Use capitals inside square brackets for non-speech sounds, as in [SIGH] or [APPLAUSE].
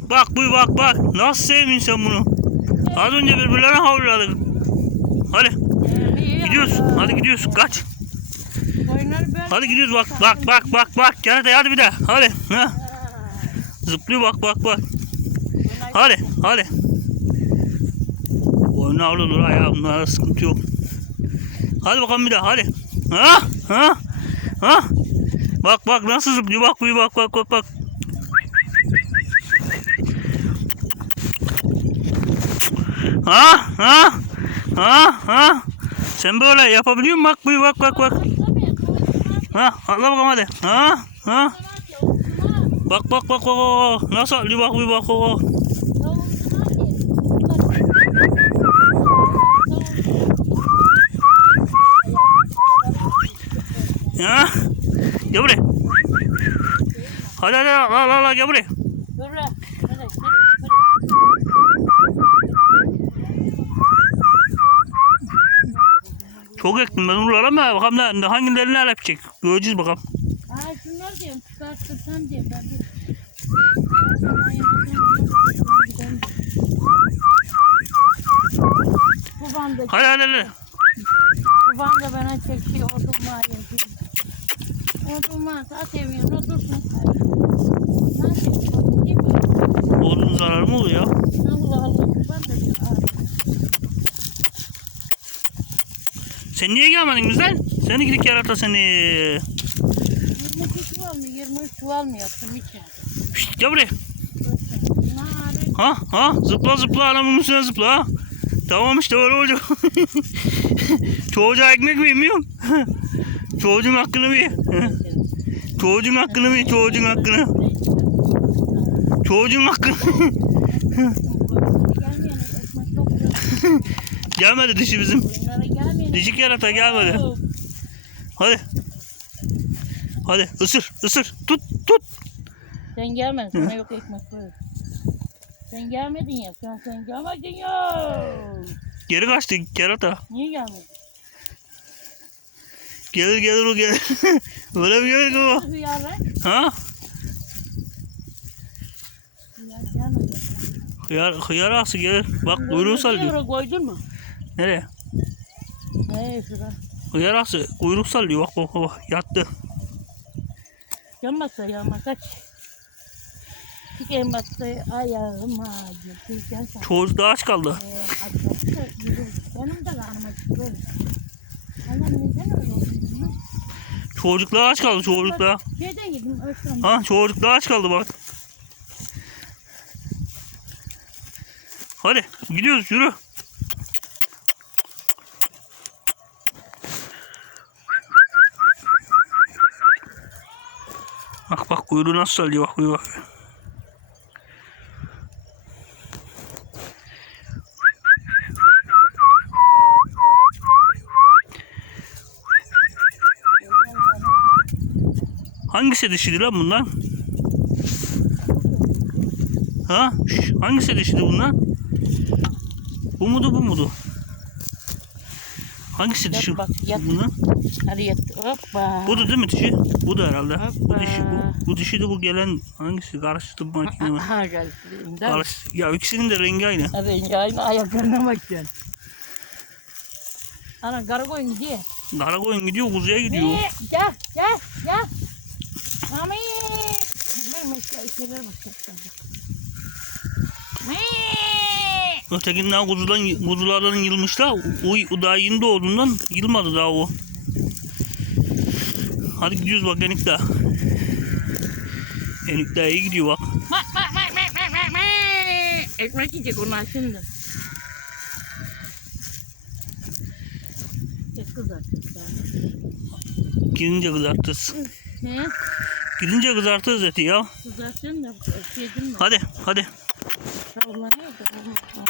bak bu bak bak. Nasıl sevdin sen bunu? Az önce birbirlerine havladık. Hadi gidiyoruz. Hadi gidiyoruz. Kaç. Hadi gidiyoruz bak bak bak bak bak. Gel de hadi bir de. Hadi. Ha. Zıplıyor bak bak bak. Hadi hadi. Dur ya. Bunlara sıkıntı yok. Hadi bakalım bir daha hadi. Ha ha ha. Bak bak nasıl zıplıyor bak bak bak bak bak. Ha ha ha ha. Sen böyle yapabiliyor musun? Bak bir bak bak bak. Ha atla bakalım hadi. Ha ha. Bak bak bak bak. Nasıl atlıyor bak bir bak bak. Ya. Gel buraya. Hadi hadi la la la gel buraya. Dur be. Hadi, hadi, hadi. Çok ektim ben oralara ama bakalım ne, hangilerini ne yapacak. Göreceğiz bakalım. Ay şunlar diyorum çıkartırsan diye ben bir... Bu banda, Hadi hadi hadi. bu banda bana çekiyor odun var ya. Odun varsa at eviyorsun otursun. Ne yapayım? Onun zararı mı oluyor ya? Allah Allah. Ben de diyor, ay. Sen niye gelmedin bizden? Seni gidip yarata seni. 22 çuval mı 23 çuval mı yaptım içeride? Şşt, gel buraya. Ha ha zıpla zıpla anamın üstüne zıpla ha. Tamam işte öyle olacak. Çocuğa ekmek mi yemiyorum? [LAUGHS] Çocuğun hakkını bir. [LAUGHS] Çocuğun hakkını bir çocuğun hakkını. Çocuğun hakkını. [LAUGHS] Gelmedi dişi bizim. Dişik yarata gelmedi. Hadi. Hadi ısır ısır tut tut. Sen gelmedin. Sana yok ekmek böyle. Sen gelmedin ya. Sen sen gelmedin ya. Geri kaçtı kerata. Niye gelmedin? Gelir gelir o gelir. [LAUGHS] Öyle bir gelir o. Ha? Hıyar. Hıyar, ağası gelir. Bak kuyruğu sallıyor. Koydun mu? Nereye? Ne şura? Hıyar ağası kuyruk sallıyor. Bak bak bak yattı. Yanmazsa yanmaz kaç. Hiç elmazsa ayağım ağrıyor. Gel sen. Çocuk daha aç kaldı. Ee, açmakta yürü. Benim de karnıma çıkıyor. Anam neden öyle oldu? Çocuklar aç kaldı çocuklar. Şeyden yedim ölçüm. Ha çocuklar aç kaldı bak. Hadi gidiyoruz yürü. Bak bak kuyruğu nasıl sallıyor bak kuyruğu bak. Hangisi dişiydi lan bundan? Ha? Şş, hangisi dişiydi bundan? Bu mudu bu mudu? Hangisi dişi bak, yat. bundan? Hadi yat. Hoppa. Bu da değil mi dişi? Bu da herhalde. Bu Hoppa. dişi bu. Bu dişi de bu gelen hangisi? Karıştı makineme. Ha geldi. Karış. Ya ikisinin de rengi aynı. Hadi aynı ayaklarına bak sen. Ana karı koyun gidiyor. Kara koyun gidiyor kuzuya gidiyor. Ne? Gel gel gel. Mami. Eşya şeyler bak. çok güzel. Mii. Ötekinden kuzudan, kuzulardan yılmış da o, o daha yeni doğduğundan yılmadı daha o. Hadi gidiyoruz bak Enik daha. Enik daha iyi gidiyor bak. Ma ma ma ma ma ma ma. Ekmek yiyecek onlar şimdi. Gidince kızartırız. He? Gidince kızartırız eti ya. Kızarttın da yedim mi? Hadi hadi. Sallanıyor da.